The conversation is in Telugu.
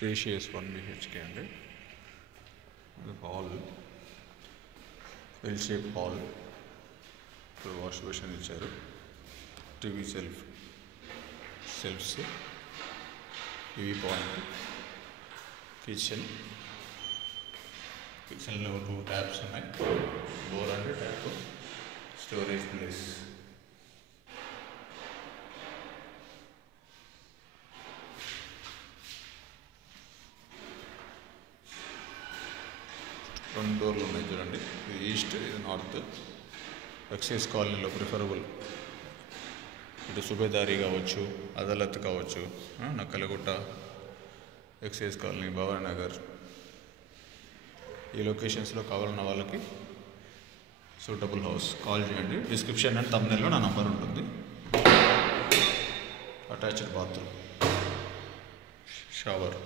స్పేషియస్ 1 BHK అండి. Hall, L shape hall, wash basin ఇచ్చారు, టీవీ సెల్ఫ్స్, టీవీ పాయింట్, కిచెన్లో 2 ట్యాప్స్ ఉన్నాయి, డోర్ అంటే ట్యాప్, స్టోరేజ్ ప్లేస్. రెండు డోర్లు ఉన్నాయి చూడండి, ఇది ఈస్ట్, ఇది నార్త్. ఎక్సైజ్ కాలనీలో ప్రిఫరబుల్, ఇటు సుబేదారి కావచ్చు, అదాలత్ కావచ్చు, నక్కలగుట్ట, ఎక్సైజ్ కాలనీ, భవానీ నగర్, ఈ లొకేషన్స్లో కావాలన్న వాళ్ళకి సూటబుల్ హౌస్. కాల్ చేయండి. డిస్క్రిప్షన్ అండ్ థంబ్నెయిల్లో నా నంబర్ ఉంటుంది. Attached bathroom, shower.